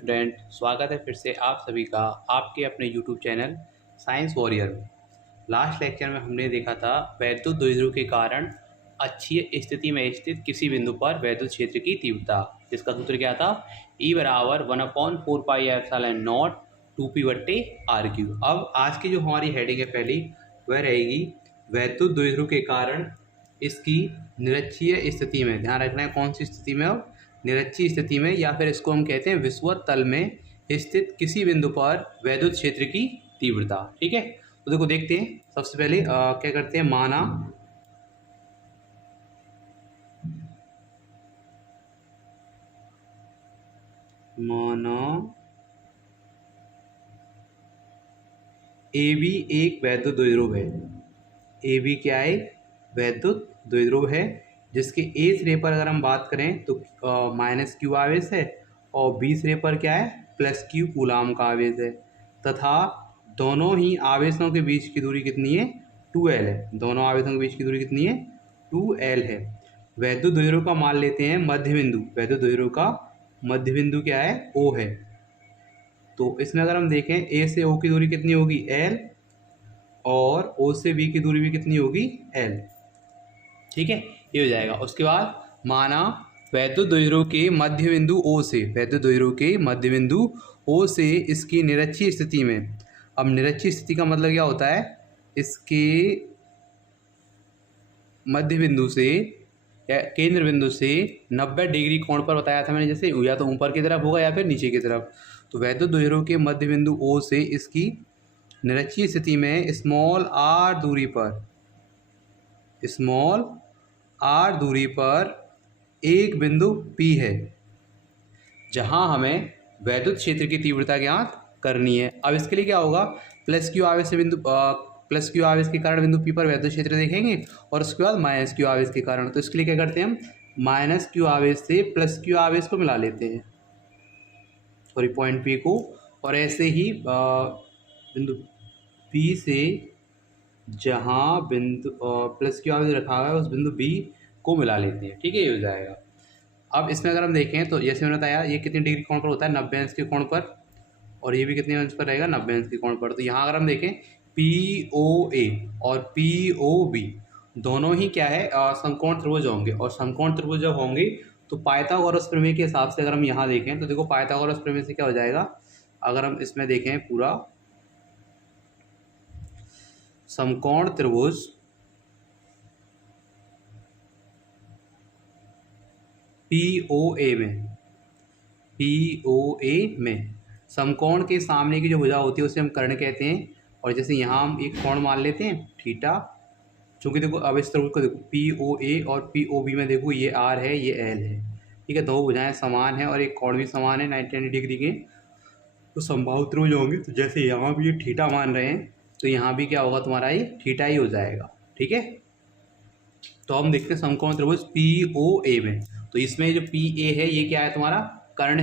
Student, स्वागत है फिर से आप सभी का आपके अपने यूट्यूब चैनल साइंस वॉरियर में। लास्ट लेक्चर में हमने देखा था वैद्युत द्विध्रुव के कारण अक्षीय स्थिति में स्थित किसी बिंदु पर वैद्युत क्षेत्र की तीव्रता, जिसका सूत्र क्या था, E बराबर 1/4πε0 2p/r³। अब आज की जो हमारी हेडिंग है पहली, वह रहेगी वैद्युत द्विध्रुव के कारण इसकी निरक्षीय स्थिति में। ध्यान रखना है कौन सी स्थिति में, अब निरक्षीय स्थिति में, या फिर इसको हम कहते हैं विषुवत तल में स्थित किसी बिंदु पर वैद्युत क्षेत्र की तीव्रता। ठीक है, तो देखो देखते हैं। सबसे पहले क्या करते हैं, माना AB एक वैद्युत द्विध्रुव है। AB क्या है, वैद्युत द्विध्रुव है, जिसके A सिरे पर अगर हम बात करें तो -q आवेश है और B सिरे पर क्या है, +q कूलाम का आवेश है, तथा दोनों ही आवेशों के बीच की दूरी कितनी है, 2l है। दोनों आवेशों के बीच की दूरी कितनी है, 2l है। वैद्युत द्विध्रुव का मान लेते हैं मध्य बिंदु। वैद्युत द्विध्रुव का मध्य बिंदु क्या है, O है। तो इसमें अगर हम देखें A से O की दूरी कितनी होगी, l, और O से B की दूरी भी कितनी होगी, l। ठीक है, ये हो जाएगा। उसके बाद माना वैद्युत द्विध्रुव के मध्य बिंदु O से, वैद्युत द्विध्रुव के मध्य बिंदु O से इसकी निरक्षीय स्थिति में। अब निरक्षीय स्थिति का मतलब क्या होता है, इसके मध्य बिंदु से या केंद्र बिंदु से 90 डिग्री कोण पर बताया था मैंने, जैसे या तो ऊपर की तरफ होगा या फिर नीचे की तरफ। तो वैद्युत द्विध्रुव के मध्य बिंदु O से इसकी निरक्षीय स्थिति में स्मॉल r दूरी पर एक बिंदु P है, जहां हमें वैद्युत क्षेत्र की तीव्रता ज्ञात करनी है। अब इसके लिए क्या होगा, +q आवेश के कारण बिंदु P पर वैद्युत क्षेत्र देखेंगे, और उसके बाद -q आवेश के कारण। तो इसके लिए क्या करते हैं हम, -q आवेश से +q आवेश को मिला लेते हैं, सॉरी पॉइंट P को, और ऐसे ही बिंदु P से जहाँ बिंदु +q आवेश रखा हुआ है उस बिंदु B को मिला लेते हैं। ठीक है, ये हो जाएगा। अब इसमें अगर हम देखें तो जैसे मैंने बताया, ये कितने डिग्री कोण पर होता है, 90 अंश के कोण पर, और ये भी कितने अंश पर रहेगा, 90 अंश के कोण पर। तो यहाँ अगर हम देखें POA और POB दोनों ही क्या है, समकोण त्रिभुज होंगे, और समकोण त्रिभुज जब होंगे तो पाइथागोरस प्रमेय के हिसाब से अगर हम यहाँ देखें तो देखो पाइथागोरस प्रमेय से क्या हो जाएगा, अगर हम इसमें देखें पूरा समकोण त्रिभुज POA में समकोण के सामने की जो भुजा होती है उसे हम कर्ण कहते हैं। और जैसे यहाँ हम एक कोण मान लेते हैं थीटा, चूँकि देखो अब इस त्रिभुज को देखो POA और POB में देखो ये R है, ये L है। ठीक है, दो भुजाएं समान हैं और एक कोण भी समान है 90 डिग्री के, तो समबाहु त्रिभुज होंगे। तो जैसे यहाँ भी ये थीटा मान रहे हैं तो यहाँ भी क्या होगा तुम्हारा, ये थीटा ही हो जाएगा। ठीक है, तो हम देखते हैं समकोण त्रिभुज POA में। तो इसमें जो PA है ये क्या है, तुम्हारा कर्ण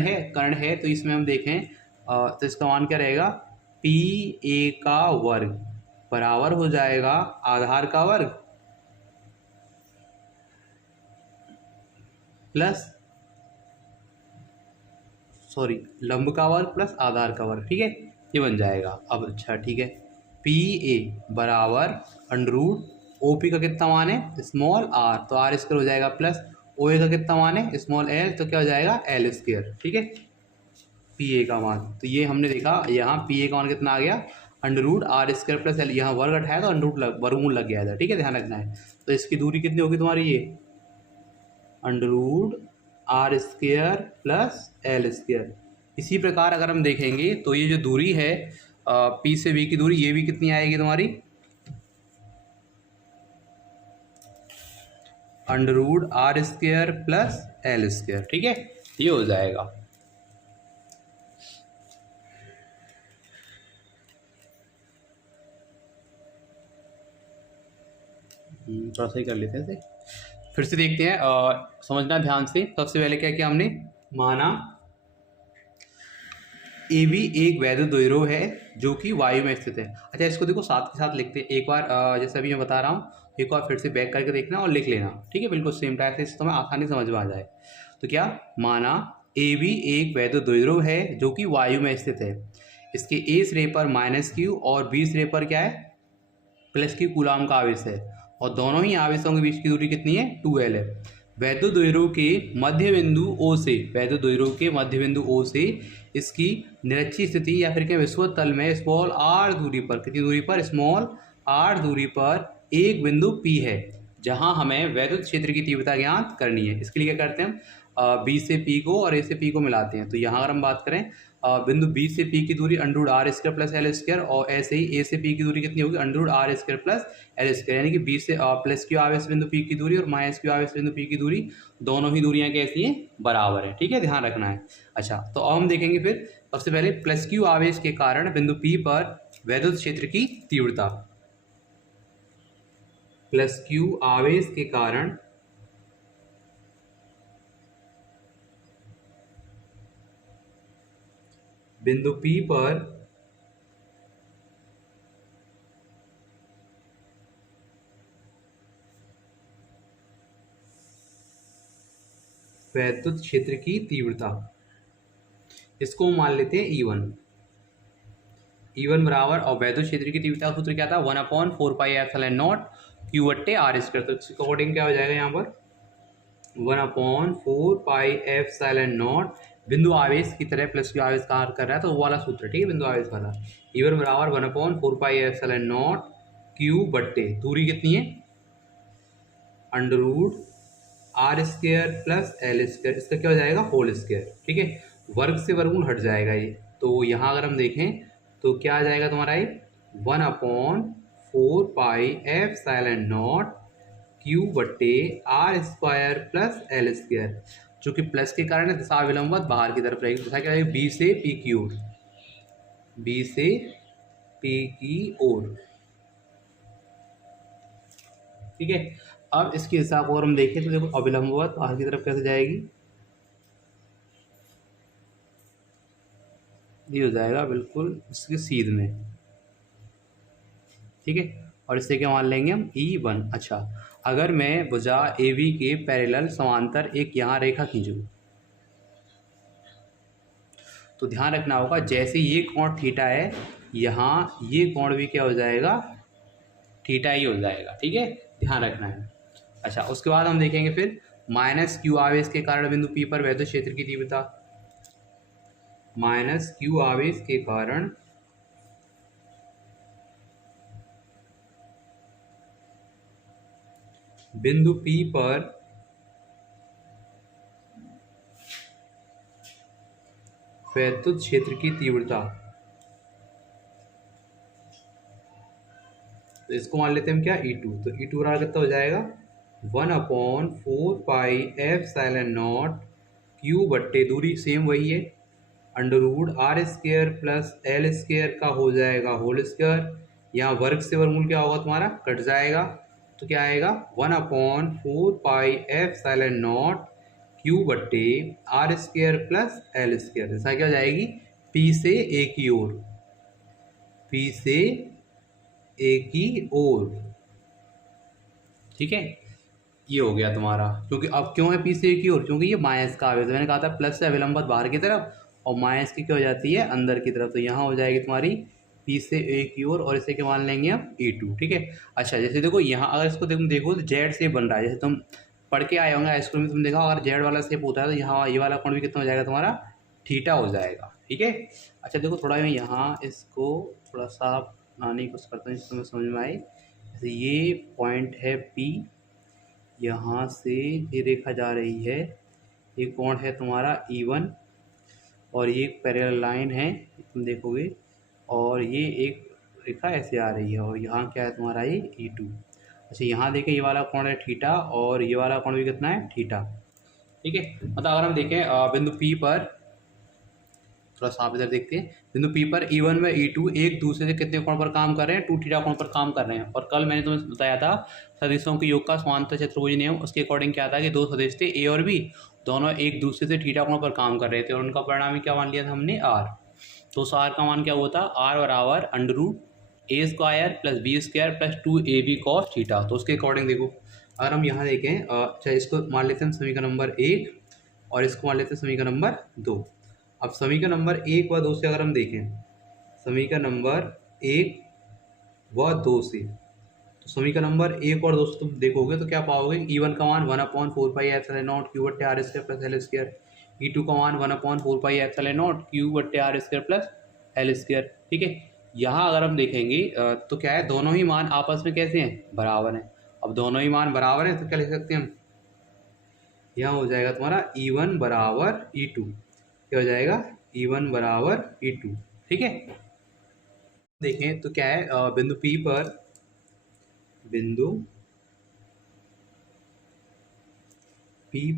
है। तो इसमें हम देखें तो इसका मान क्या रहेगा, PA का वर्ग बराबर हो जाएगा आधार का वर्ग लंब का वर्ग प्लस आधार का वर्ग। ठीक है, ये बन जाएगा। अब अच्छा ठीक है, PA बराबर √ OP का कितना मान है, स्मॉल r, तो r² हो जाएगा, प्लस OA का कितना मान है, स्मॉल l, तो क्या हो जाएगा, l²। ठीक है, PA का मान, तो ये हमने देखा यहाँ PA का मान कितना आ गया, √r² प्लस l, यहाँ वर्ग हटाया तो वर्गमूल लग गया था। ठीक है, ध्यान रखना है। तो इसकी दूरी कितनी होगी तुम्हारी, ये √r² प्लस l²। इसी प्रकार अगर हम देखेंगे तो ये जो दूरी है P से B की दूरी, ये भी कितनी आएगी तुम्हारी, √r² प्लस l²। ठीक है, ये हो जाएगा। थोड़ा सा ही कर लेते हैं, फिर से देखते हैं, समझना ध्यान से। सबसे पहले क्या किया हमने, माना AB एक वैद्युत द्विध्रुव है जो कि वायु में स्थित है। अच्छा, इसको देखो साथ के साथ लिखते हैं एक बार, जैसे अभी मैं बता रहा हूँ, एक बार फिर से बैक करके देखना और लिख लेना। ठीक है, बिल्कुल सेम टाइप से, तो मैं आसानी समझ में आ जाए। तो क्या, माना ए बी एक वैद्युत द्विध्रुव है जो कि वायु में स्थित है। इसके ए सिरे पर -q और बी सिरे पर क्या है, +q कूलाम का आवेश है, और दोनों ही आवेशों के बीच की दूरी कितनी है, 2L है। वैद्युत द्विध्रुव के मध्य बिंदु O से, वैद्युत द्विध्रुव के मध्य बिंदु O से इसकी निरक्षीय स्थिति या फिर क्या विषुवत तल में स्मॉल r दूरी पर, कितनी दूरी पर, स्मॉल r दूरी पर एक बिंदु P है जहां हमें वैद्युत क्षेत्र की तीव्रता ज्ञात करनी है। इसके लिए क्या करते हैं, B से P को और A से P को मिलाते हैं। तो यहाँ अगर हम बात करें बिंदु B से P की दूरी √r² प्लस L², और ऐसे ही A से P की दूरी कितनी होगी, √r² प्लस L², यानी कि B से +q आवेश बिंदु P की दूरी और -q आवेश बिंदु P की दूरी, दोनों ही दूरियां कैसी हैं, बराबर है। ठीक है, ध्यान रखना है। अच्छा, तो अब हम देखेंगे फिर सबसे पहले +q आवेश के कारण बिंदु P पर वैद्युत क्षेत्र की तीव्रता। +q आवेश के कारण बिंदु P पर वैद्युत क्षेत्र की तीव्रता, इसको मान लेते हैं E1। E1 बराबर, और वैद्युत क्षेत्र की तीव्रता का सूत्र क्या था, 1/4πε0 q/r²। तो इसके अकॉर्डिंग क्या हो जाएगा यहाँ पर, 1/4πε0 बिंदु आवेश की तरह +q आवेश का अर्थ कर रहा है, तो वो वाला सूत्र, ठीक है, बिंदु आवेश वाला। E1 बराबर 1/4πε0 q/, दूरी कितनी है, √r² प्लस L², इसका क्या हो जाएगा, होल स्क्वायर। ठीक है, वर्ग से वर्गमूल हट जाएगा ये, तो यहाँ अगर हम देखें तो क्या आ जाएगा तुम्हारा ये, 1/4πε0 q/r² प्लस L², जो कि प्लस के कारण दिशा विलंबवत बाहर की तरफ रहेगी। दिशा क्या है, B से P की ओर, B से P की ओर। ठीक है, अब इसकी दिशा को अगर हम देखें तो देखो अविलंबवत बाहर की तरफ कैसे जाएगी, ये हो जाएगा बिल्कुल इसके सीध में। ठीक है, और इससे क्या मान लेंगे हम, E1। अच्छा, अगर मैं भुजा AB के पैरेलल समांतर एक यहाँ रेखा खींचूं, तो ध्यान रखना होगा जैसे ये कोण थीटा है, यहाँ ये कोण भी क्या हो जाएगा, थीटा ही हो जाएगा। ठीक है, ध्यान रखना है। अच्छा, उसके बाद हम देखेंगे फिर -q आवेश के कारण बिंदु P पर वैद्युत क्षेत्र की तीव्रता। -q आवेश के कारण बिंदु P पर वैद्युत क्षेत्र की तीव्रता, तो इसको मान लेते हैं हम क्या, E2। तो E2 बराबर कितना हो जाएगा, 1/4πε0 q/, दूरी सेम वही है, √r² प्लस L² का हो जाएगा होल स्क्वायर। यहाँ वर्ग से वर्गमूल क्या होगा तुम्हारा, कट जाएगा, तो क्या आएगा, 1/4πε0 q/r² प्लस L²। ऐसा क्या हो जाएगी, P से A की ओर, P से A की ओर। ठीक है, ये हो गया तुम्हारा, क्योंकि अब क्यों है P से A की ओर, क्योंकि ये माइनस का आवेश, मैंने कहा था प्लस से अविलंबत बाहर की तरफ और माइनस की क्या हो जाती है, अंदर की तरफ। तो यहाँ हो जाएगी तुम्हारी P से A की ओर, और इसे क्या मान लेंगे हम, E2। ठीक है, अच्छा, जैसे देखो यहाँ अगर इसको तुम देखो तो जेड शेप बन रहा है, जैसे तुम पढ़ के आए होंगे हाई स्कूल में, तुम देखा अगर जेड वाला शेप होता है तो यहाँ ये वाला कोण भी कितना हो जाएगा तुम्हारा, थीटा हो जाएगा। ठीक है, अच्छा देखो थोड़ा मैं यहाँ इसको थोड़ा सा बनाने की कोशिश करता हूँ जिससे तुम्हें समझ में आए। जैसे ये पॉइंट है P, यहाँ से ये रेखा जा रही है, ये कोण है तुम्हारा E1, और ये एक पैरेलल लाइन है तुम देखोगे, और ये एक रेखा ऐसे आ रही है, और यहाँ क्या है तुम्हारा ये E2। अच्छा, यहाँ देखें ये वाला कोण है थीटा, और ये वाला कोण भी कितना है, थीटा। ठीक है, मतलब अगर हम देखें बिंदु P पर, थोड़ा सा आप इधर देखते हैं, बिंदु P पर E1 व E2 एक दूसरे से कितने कोण पर काम कर रहे हैं, 2 थीटा कोण पर काम कर रहे हैं। और कल मैंने तुम्हें बताया था सदिशों के योग का समांतर चतुर्भुज नियम, उसके अकॉर्डिंग क्या था कि दो सदिश थे A और B, दोनों एक दूसरे से थीटा कोण पर काम कर रहे थे, और उनका परिणाम क्या मान लिया था हमने, R। तो उस R का मान क्या हुआ था, R बराबर √a² plus b² plus 2ab cos theta. तो उसके अकॉर्डिंग देखो, अगर हम यहाँ देखें, अच्छा इसको मान लेते हैं समीकरण नंबर 1, और इसको मान लेते हैं समीकरण नंबर 2। अब समीकरण नंबर 1 व 2 से अगर हम देखें, समीकरण नंबर 1 व 2 से, तो समीकरण नंबर 1 और 2 से तुम देखोगे तो क्या पाओगे, E1 का मान 1/4πε0 Q/r² plus L square, E2 का मान 1/4πε0 Q/r² प्लस एल स्क्वायर। ठीक है, यहाँ अगर हम देखेंगे तो क्या है, दोनों ही मान आपस में कैसे हैं, बराबर हैं। अब दोनों ही मान बराबर हैं तो क्या लिख सकते हैं हम, यहाँ हो जाएगा तुम्हारा E1 बराबर E2, क्या हो जाएगा, E1 बराबर E2। ठीक है, देखें तो क्या है, बिंदु P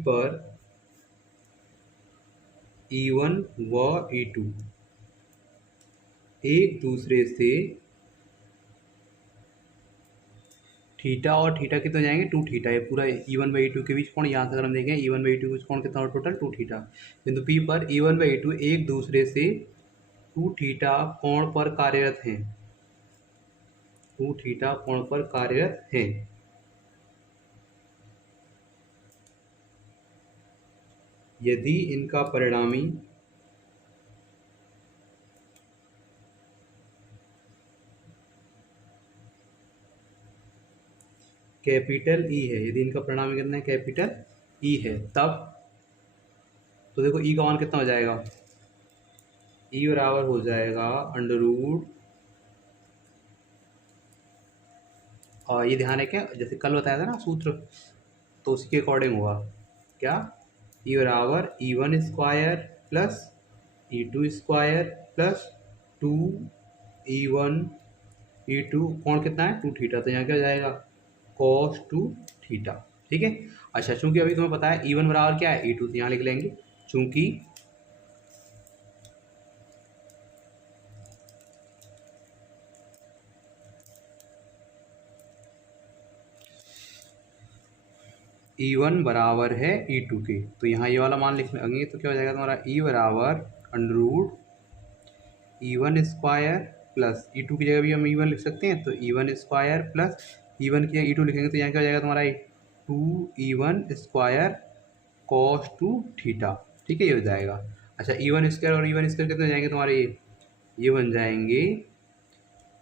पर E1 व E2 एक दूसरे से थीटा और थीटा कितना जाएंगे, 2 थीटा। ये पूरा E1 बाई E2 के बीच कोण, यहाँ से अगर हम देखें E1 बाई E2 के बीच कोण कितना, टोटल 2 थीटा। बिंदु P पर E1 बाई E2 एक दूसरे से 2 थीटा कोण पर कार्यरत हैं, 2 थीटा कोण पर कार्यरत हैं। यदि इनका परिणामी कैपिटल ई है, यदि इनका परिणामी कितना है, कैपिटल ई है, तब तो देखो ई का मान कितना हो जाएगा, ई बराबर हो जाएगा अंडर रूट, और ये ध्यान है क्या, जैसे कल बताया था ना सूत्र, तो उसी के अकॉर्डिंग होगा क्या, ई बराबर E1 square plus E2 square plus 2E1 E2 कोण कितना है, 2 थीटा, तो यहाँ क्या हो जाएगा, cos 2 थीटा। ठीक है, अच्छा चूंकि अभी तुम्हें पता है E1 बराबर क्या है, E2, तो यहाँ लिख लेंगे चूंकि E1 बराबर है E2 के, तो यहाँ ये वाला मान लिख लेंगे, तो क्या हो जाएगा तुम्हारा E बराबर under root E1 square plus E2 की जगह भी हम E1 लिख सकते हैं, तो E1 स्क्वायर प्लस E1 की जगह E2 लिखेंगे, तो यहाँ क्या हो जाएगा तुम्हारा 2E1 स्क्वायर cos 2 थीटा। ठीक है, ये हो जाएगा। अच्छा E1 स्क्वायर और E1 स्क्वायर कितने जाएंगे तुम्हारे, ये बन जाएंगे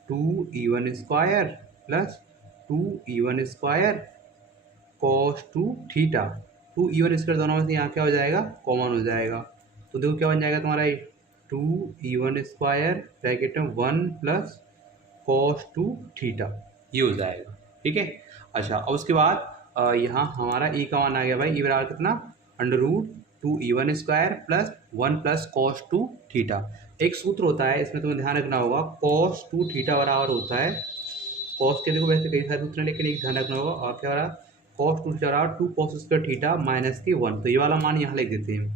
2E1 square plus 2E1 square cos 2 theta. 2E1 square दोनों में से यहाँ क्या हो जाएगा, कॉमन हो जाएगा, तो देखो क्या बन जाएगा तुम्हारा 2E1 स्क्वायर ब्रैकेट में 1 प्लस cos 2 थीटा, ये हो जाएगा। ठीक है, अच्छा और उसके बाद यहाँ हमारा ई का मान आ गया भाई, ई बराबर कितना, under root 2E1 square plus 1 plus cos 2 थीटा। एक सूत्र होता है इसमें तुम्हें ध्यान रखना होगा, cos 2 थीटा बराबर होता है, cos के देखो वैसे कई सारे सूत्र हैं लेकिन एक ध्यान रखना होगा, और क्या हो रहा है, cos 2 थीटा बराबर 2 cos स्क्वायर थीटा माइनस के 1, तो ये वाला मान यहाँ लिख देते हैं,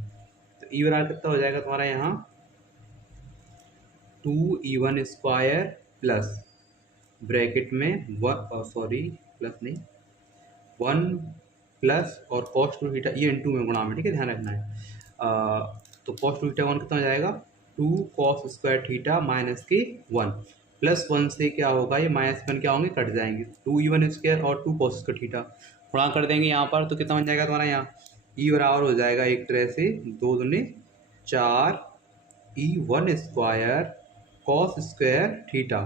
तो ई बराबर कितना हो जाएगा तुम्हारा यहाँ 2E1 स्क्वायर प्लस ब्रैकेट में प्लस नहीं 1 प्लस और cos 2 थीटा, ये इंटू में गुणा में, ठीक है ध्यान रखना है। तो cos 2 थीटा 1 कितना हो जाएगा, 2 cos स्क्वायर थीटा माइनस के 1 प्लस 1 से क्या होगा, ये माइनस 1 क्या होंगे, कट जाएंगे, 2E1 स्क्वायर और 2 cos स्क्वायर थीटा गुणा कर देंगे यहाँ पर, तो कितना बन जाएगा तुम्हारा यहाँ ई बराबर हो जाएगा एक तरह से 2 दूनी 4 E1 square cos square theta,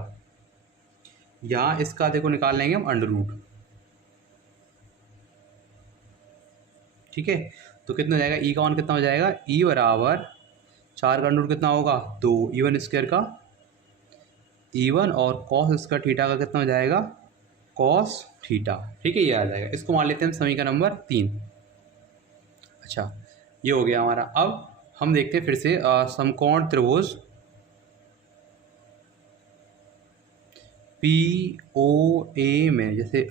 यहाँ इसका देखो निकाल लेंगे हम अंडर रूट। ठीक है, तो कितना हो जाएगा, ई का मान कितना हो जाएगा, ई बराबर 4 का अंडर रूट कितना होगा 2, E1 स्क्वायर का E1 और cos स्क्वायर थीटा का कितना हो जाएगा cos थीटा। ठीक है, ये आ जाएगा, इसको मान लेते हैं समीकरण नंबर 3। अच्छा ये हो गया हमारा। अब हम देखते हैं फिर से समकोण त्रिभुज POA में, जैसे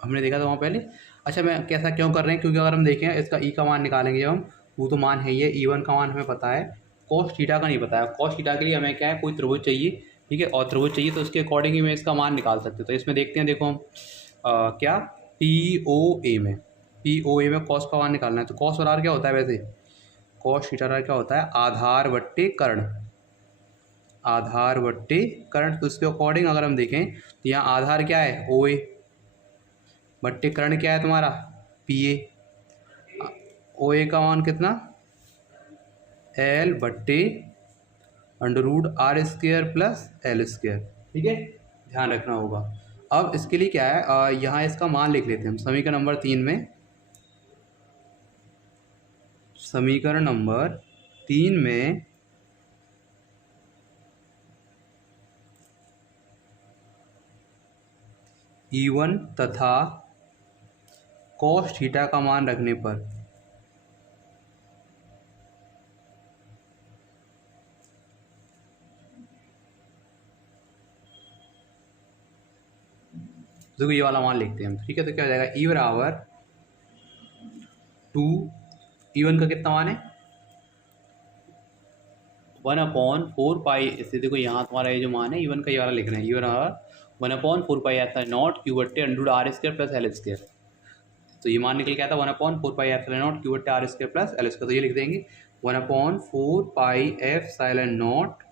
हमने देखा था वहाँ पहले। अच्छा मैं कैसा क्यों कर रहे हैं, क्योंकि अगर हम देखें इसका ई का मान निकालेंगे जब हम, वो तो मान है ये E1 का मान हमें पता है, cos थीटा का नहीं पता है। cos थीटा के लिए हमें क्या है, कोई त्रिभुज चाहिए, ठीक है, और त्रिभुज चाहिए तो उसके अकॉर्डिंग ही मैं इसका मान निकाल सकते। तो इसमें देखते हैं, देखो हम क्या POA में cos का मान निकालना है, तो cos बराबर क्या होता है वैसे, cos थीटा क्या होता है, आधार बट्टे कर्ण, आधार बट्टे कर्ण। तो इसके अकॉर्डिंग अगर हम देखें तो यहाँ आधार क्या है OA, बट्टे कर्ण क्या है तुम्हारा PA, ओ ए का मान कितना, एल बट्टे under root R square plus L square, ठीक है, ध्यान रखना होगा। अब इसके लिए क्या है, यहाँ इसका मान लिख लेते हैं हम समीकरण नंबर 3 में। समीकरण नंबर 3 में E1 तथा cos थीटा का मान रखने पर देखो ये वाला मान लिखते हैं हम, ठीक है। तो क्या हो जाएगा, ई बराबर 2, E1 का कितना मान है 1/4 पाई, इससे देखो यहाँ तुम्हारा ये जो मान है E1 का ये वाला लिख रहे हैं, E1 बराबर 1/4 पाई आता है नॉट क्यू बट्टे under R square plus L square. तो ये मान निकल के आता है 1/4 पाई एप्सिलॉन नॉट क्यू बट्टे R square plus L square. तो ये लिख देंगे 1/4 पाई एप्सिलॉन नॉट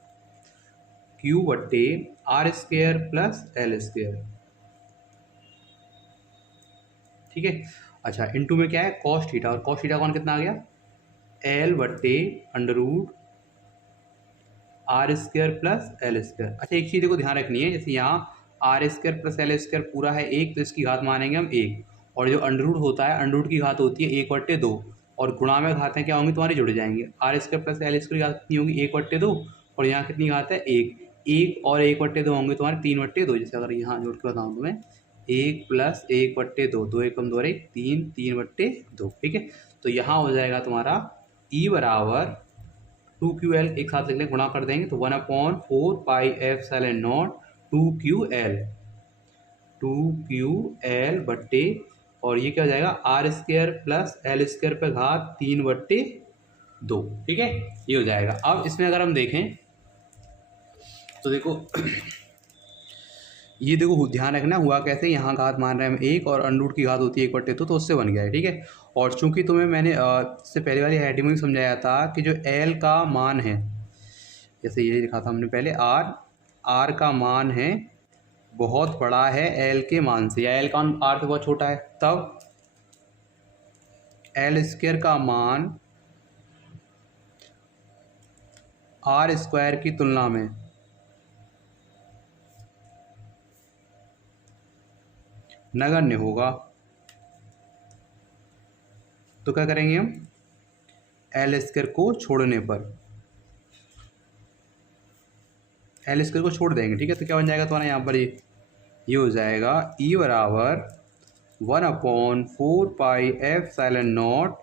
क्यू बट्टे R square plus L square, ठीक है। अच्छा, इनटू में क्या है कॉस थीटा, और कॉस थीटा कौन कितना आ गया, एल बट्टे under root R square plus L square. अच्छा, एक चीज़ देखो ध्यान रखनी है, जैसे यहाँ R square plus L square पूरा है 1, तो इसकी घात मानेंगे हम 1, और जो अंडर रूट होता है अंडर रूट की घात होती है 1/2, और गुणा में घातें क्या होंगी तुम्हारी, जुड़ जाएंगे। R square plus L square की घात कितनी होगी 1/2, और यहाँ कितनी घात है 1 और 1/2 होंगे तुम्हारे 3/2। जैसे अगर यहाँ जोड़ के बताऊँ तुम्हें 1 प्लस 1/2, 2 1 कम 2 1 3, 3/2, ठीक है। तो यहाँ हो जाएगा तुम्हारा ई बराबर 2QL, एक साथ लिख लें, गुणा कर देंगे तो 1/4 पाई एप्सिलॉन नॉट 2QL बट्टे, और ये क्या हो जाएगा R square plus L square पे घात 3/2, ठीक है, ये हो जाएगा। अब इसमें अगर हम देखें तो देखो ये देखो ध्यान रखना हुआ कैसे, यहाँ घात मान रहे हैं हम 1 और अंडर रूट की घात होती है 1/2, तो उससे बन गया है, ठीक है। और चूंकि तुम्हें मैंने इससे पहले वाली हेडिंग में समझाया था कि जो L का मान है, जैसे ये लिखा था हमने पहले R का मान है बहुत बड़ा है L के मान से, या L का मान R से बहुत छोटा है, तब L स्क्वायर का मान R स्क्वायर की तुलना में नगण्य होगा। तो क्या करेंगे हम, एल स्क्वायर को छोड़ने पर एल स्क्वायर को छोड़ देंगे, ठीक है। तो क्या बन जाएगा तुम्हारा यहाँ पर, ये हो जाएगा ई बराबर 1/4 पाई एप्सिलॉन नॉट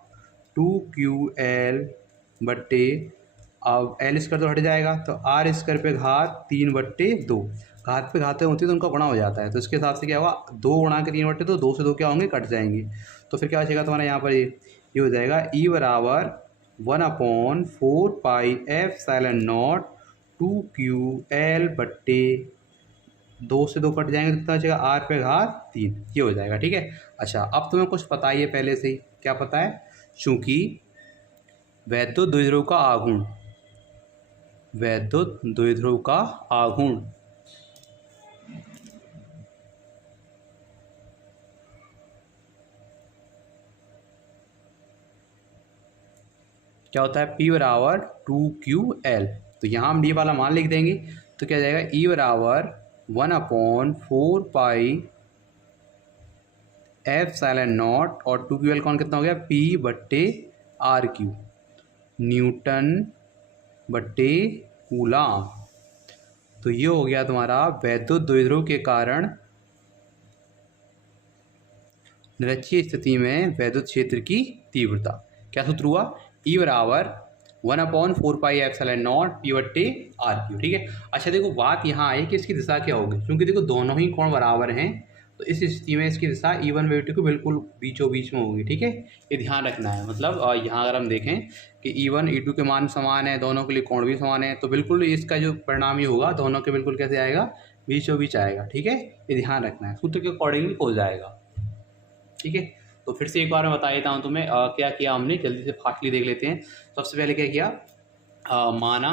2QL बट्टे, अब एल स्क्वायर तो हट जाएगा, तो आर स्क्वायर पे घात 3/2, घात पे घातें होती है तो उनका गुणा हो जाता है, तो इसके हिसाब से क्या होगा 2 गुणा के 3/2, 2 से 2 क्या होंगे, कट जाएंगे। तो फिर क्या बचेगा तुम्हारा यहाँ पर, ये हो जाएगा ई बराबर 1/4 पाई एप्सिलॉन नॉट 2QL बट्टे, 2 से 2 कट जाएंगे तो कितना बचेगा आर पे घात 3, ये हो जाएगा, ठीक है। अच्छा, अब तुम्हें कुछ पता ही है पहले से ही, क्या पता है, चूँकि वैद्युत द्विध्रुव का आघूर्ण, वैद्युत द्विध्रुव का आघूर्ण क्या होता है, P बराबर 2QL। तो यहाँ हम डी वाला मान लिख देंगे, तो क्या जाएगा ई बराबर 1/4 पाई एप्सिलॉन नॉट, और 2QL कौन कितना हो गया P/R3 न्यूटन बट्टे कूलाम। तो ये हो गया तुम्हारा वैद्युत द्विध्रुव के कारण निरक्षीय स्थिति में वैद्युत क्षेत्र की तीव्रता। क्या सूत्र हुआ, ई बराबर 1/4 पाई एप्सिलॉन नॉट P/R3, ठीक है। अच्छा देखो बात यहाँ आई कि इसकी दिशा क्या होगी, क्योंकि देखो दोनों ही कोण बराबर हैं, तो इस स्थिति में इसकी दिशा E1 V2 के बिल्कुल बीचों बीच में होगी, ठीक है, ये ध्यान रखना है। मतलब यहाँ अगर हम देखें कि E1 E2 के मान समान है, दोनों के लिए कोण भी समान है, तो बिल्कुल इसका जो परिणाम ये होगा दोनों के बिल्कुल कैसे आएगा, बीचों बीच आएगा, ठीक है, ये ध्यान रखना है, सूत्र के अकॉर्डिंगली हो जाएगा, ठीक है। तो फिर से एक बार मैं बता देता हूँ तुम्हें क्या किया हमने, जल्दी से फास्टली देख लेते हैं। सबसे पहले क्या किया, माना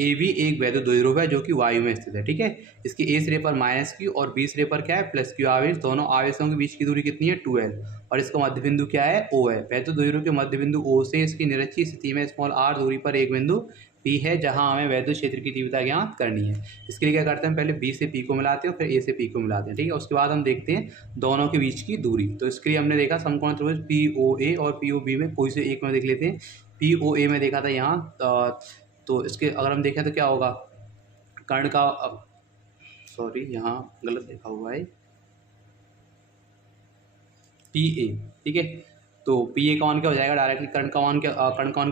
ए भी एक वैद्युत द्विध्रुव है जो कि वायु में स्थित है, ठीक है। इसके ए सिरे पर माइनस क्यू और बी सिरे पर क्या है प्लस क्यू आवेश, दोनों आवेशों के बीच की दूरी कितनी है 2l, और इसका मध्य बिंदु क्या है ओ है। वैद्युत द्विध्रुव के मध्य बिंदु ओ से इसकी निरक्षीय स्थिति में स्मॉल r दूरी पर एक बिंदु P है जहां हमें वैद्युत क्षेत्र की तीव्रता ज्ञात करनी है। इसके लिए क्या करते हैं, पहले B से P को मिलाते हैं फिर A से P को मिलाते हैं, ठीक है। उसके बाद हम देखते हैं दोनों के बीच की दूरी। तो इसके लिए हमने देखा समकोण त्रिभुज POA और POB में कोई से एक में देख लेते हैं। POA में देखा था यहाँ, तो इसके अगर हम देखें तो क्या होगा, कर्ण का, सॉरी यहाँ गलत लिखा हुआ है, PA, ठीक है। तो PA का मान क्या हो जाएगा, डायरेक्टली कर्ण का मान क्या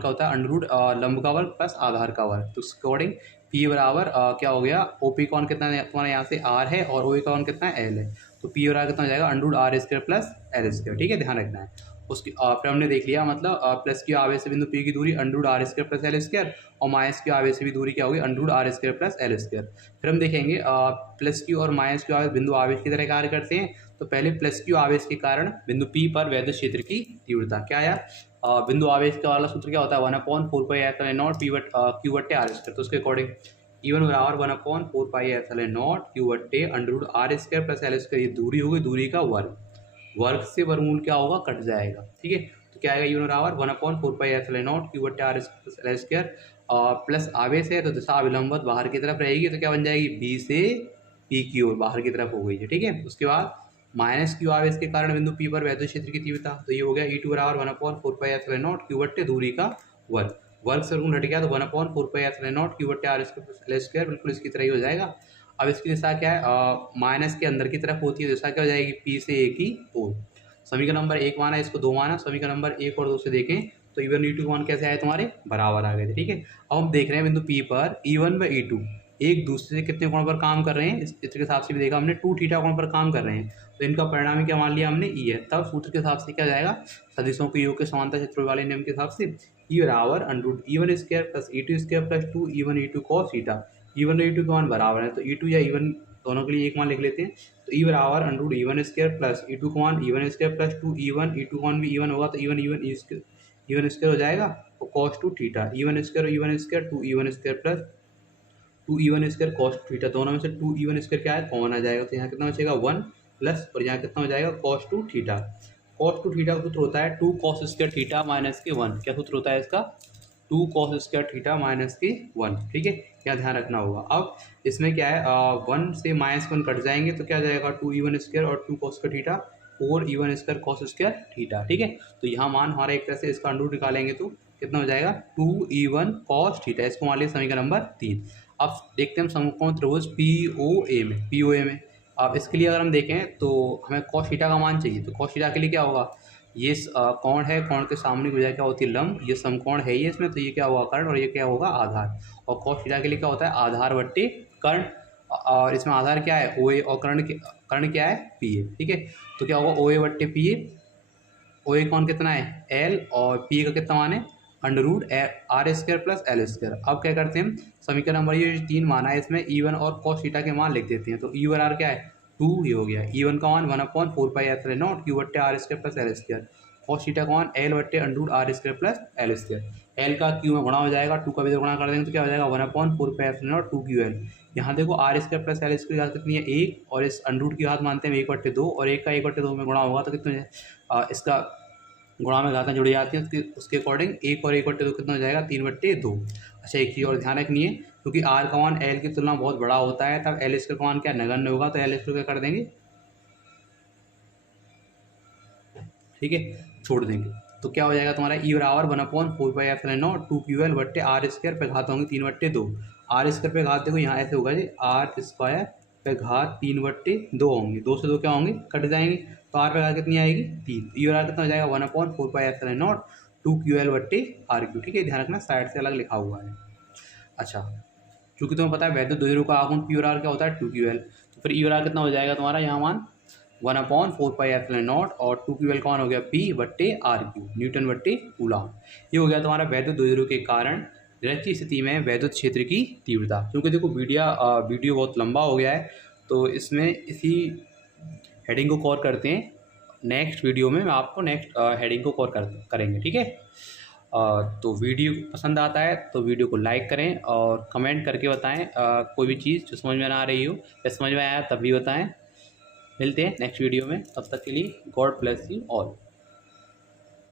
होता है अंडर रूट लंब का वर्ग प्लस आधार का वर्ग। तो उसके अकॉर्डिंग P बराबर क्या हो गया, OP का मान कितना है तुम्हारा यहाँ से R है और OA का मान कितना है L है, तो P बराबर कितना हो जाएगा under root R square plus L square, ठीक है, ध्यान रखना है। उसकी फिर हमने देख लिया मतलब प्लस क्यू आवेश से बिंदु P की दूरी under root R square plus L square, और माइनस क्यू आवेश से भी दूरी क्या होगी under root R square plus L square. फिर हम देखेंगे प्लस क्यू और माइनस क्यू आवेश बिंदु आवेश की तरह कार्य करते हैं। तो पहले प्लस क्यू आवेश के कारण बिंदु P पर वैद्युत क्षेत्र की तीव्रता क्या आया, बिंदु आवेश का वाला सूत्र क्या होता है 1/4πε0 क्यू बट्टे आर स्क्वायर। तो उसके अकॉर्डिंग E1 बराबर 1/4πε0 क्यू बट्टे under root R square plus L square, ये दूरी होगी, दूरी का वर्ग, वर्ग से वर्गमूल क्या होगा कट जाएगा, ठीक है। तो क्या आएगा E1 बराबर 1/4πε0 क्यू बट्टे R L स्क्वायर, प्लस आवेश है तो दिशा अभिलंबवत बाहर की तरफ रहेगी, तो क्या बन जाएगी B से P की ओर बाहर की तरफ हो गई है, ठीक है। उसके बाद माइनस क्यू आवेश के कारण बिंदु P पर वैद्युत क्षेत्र की तीव्रता, तो ये हो गया E2 बराबर 1/4πε0 क्यू बट्टे दूरी का वर्ग, वर्ग से वर्गमूल हट गया तो 1/4πε0 क्यू बट्टे R स्क्वायर बिल्कुल इसकी तरह ही हो जाएगा। अब इसकी दिशा क्या है, माइनस के अंदर की तरफ होती है, दिशा क्या हो जाएगी P से A की ओर। समीकरण नंबर 1 माना, इसको 2 माना, समीकरण नंबर 1 और 2 से देखें तो E1 E2 के मान कैसे आए तुम्हारे बराबर आ गए थे, ठीक है। अब हम देख रहे हैं बिंदु P पर E1 व E2 एक दूसरे से कितने कोण पर काम कर रहे हैं, इस चित्र के हिसाब से भी देखा हमने 2 थीटा कोण पर काम कर रहे हैं, तो इनका परिणाम क्या मान लिया हमने E है। तब सूत्र के हिसाब से क्या जाएगा, सदिशों के योग के समांतर क्षेत्र वाले नियम के हिसाब से E बराबर under root E1 square plus E2 square plus 2 E1 E2 cos theta. E1 और E2 के मान बराबर है तो E2 या E1 दोनों के लिए एक मान लिख लेते हैं। तो E बराबर under root E1 square plus E2 का मान E1 square plus 2 E1 E2 का मान भी E1 होगा, तो E1 E1 स्क्वायर हो जाएगा और cos 2 theta, E1 square E1 square 2 E1 square plus 2 E1 square cos theta, दोनों में से 2 E1 स्क्वायर क्या है कॉमन आ जाएगा, तो यहाँ कितना बचेगा 1 प्लस, और यहाँ कितना हो जाएगा cos 2 थीटा। cos 2 थीटा का सूत्र होता है 2 cos स्क्वायर थीटा माइनस के 1, क्या सूत्र होता है इसका 2 cos स्क्वायर थीटा माइनस के 1, ठीक है, क्या ध्यान रखना होगा। अब इसमें क्या है 1 से माइनस 1 कट जाएंगे तो क्या जाएगा 2 E1 स्क्वायर और 2 cos square theta 4 E1 square cos square theta, ठीक है। तो यहाँ मान हमारा एक तरह से इसका अंडर रूट निकालेंगे तो कितना हो जाएगा 2 E1 cos थीटा, इसको मान लिया समीकरण नंबर 3। अब देखते हैं हम समकोण त्रिभुज POA में। अब इसके लिए अगर हम देखें तो हमें cos थीटा का मान चाहिए, तो cos थीटा के लिए क्या होगा, ये कोण है, कोण के सामने की वजह क्या होती है लंब, ये समकोण है ये इसमें, तो ये क्या होगा कर्ण और ये क्या होगा आधार, और cos थीटा के लिए क्या होता है आधार बट्टे कर्ण, और इसमें आधार क्या है OA और कर्ण क्या है PA, ठीक है। तो क्या होगा OA बट्टे PA, OA कौन कितना है L और PA का कितना मान है under root R square plus L square. अब क्या करते हैं समीकरण नंबर ये 3 माना है, इसमें E1 और cos थीटा के मान लिख देते हैं। तो E बराबर क्या है 2, ये हो गया E1 का मान 1/4πε0 क्यू बट्टे R square plus L square, cos theta का मान L बट्टे under root R square plus L square, L का Q में गुणा हो जाएगा, 2 का भी गुणा कर देंगे तो क्या हो जाएगा 1/4πε0 2QL। यहाँ देखो R square plus L square घात कितनी है 1, और इस अंडर रूट की घात मानते हैं 1/2, और 1 का 1/2 में गुणा होगा तो कितने इसका गुणा में घातें जुड़ी जाती हैं, उसके अकॉर्डिंग 1 और 1/2 कितना हो जाएगा 3/2। अच्छा एक चीज़ और ध्यान रखनी है, क्योंकि R का मान L की तुलना बहुत बड़ा होता है तब L स्क्वायर का मान क्या नगण्य होगा, तो L स्क्वायर क्या कर देंगे ठीक है छोड़ देंगे। तो क्या हो जाएगा तुम्हारा E बराबर 1/4πε0 2QL बट्टे R स्क्वायर पे घात होंगे 3/2, R स्क्वायर पे घात देखो यहाँ ऐसे होगा जी R स्क्वायर पे घात 3/2 होंगे, 2 से 2 क्या होंगे कट जाएंगे, तो R पे घात कितनी आएगी 3, E बराबर कितना हो जाएगा 1/4πε0 2QL बट्टे RQ, ठीक है, ध्यान रखना साइड से अलग लिखा हुआ है। अच्छा चूँकि तुम्हें पता है वैद्युत द्विध्रुव का आघूर्ण P और R क्या होता है 2QL, तो फिर E बराबर कितना हो जाएगा तुम्हारा यहाँ मान 1/4πε0 और 2QL का मान हो गया P बट्टे RQ न्यूटन बट्टे कूलॉम। ये हो गया तुम्हारा वैद्युत द्विध्रुव के कारण निरक्षीय स्थिति में वैद्युत क्षेत्र की तीव्रता। क्योंकि देखो वीडियो बहुत लंबा हो गया है तो इसमें इसी हेडिंग को कवर करते हैं, नेक्स्ट वीडियो में मैं आपको नेक्स्ट हेडिंग को कवर करेंगे, ठीक है। तो वीडियो पसंद आता है तो वीडियो को लाइक करें और कमेंट करके बताएं कोई भी चीज़ जो समझ में ना आ रही हो या समझ में आया तब भी बताएं। मिलते हैं नेक्स्ट वीडियो में, तब तक के लिए गॉड ब्लेस यू ऑल।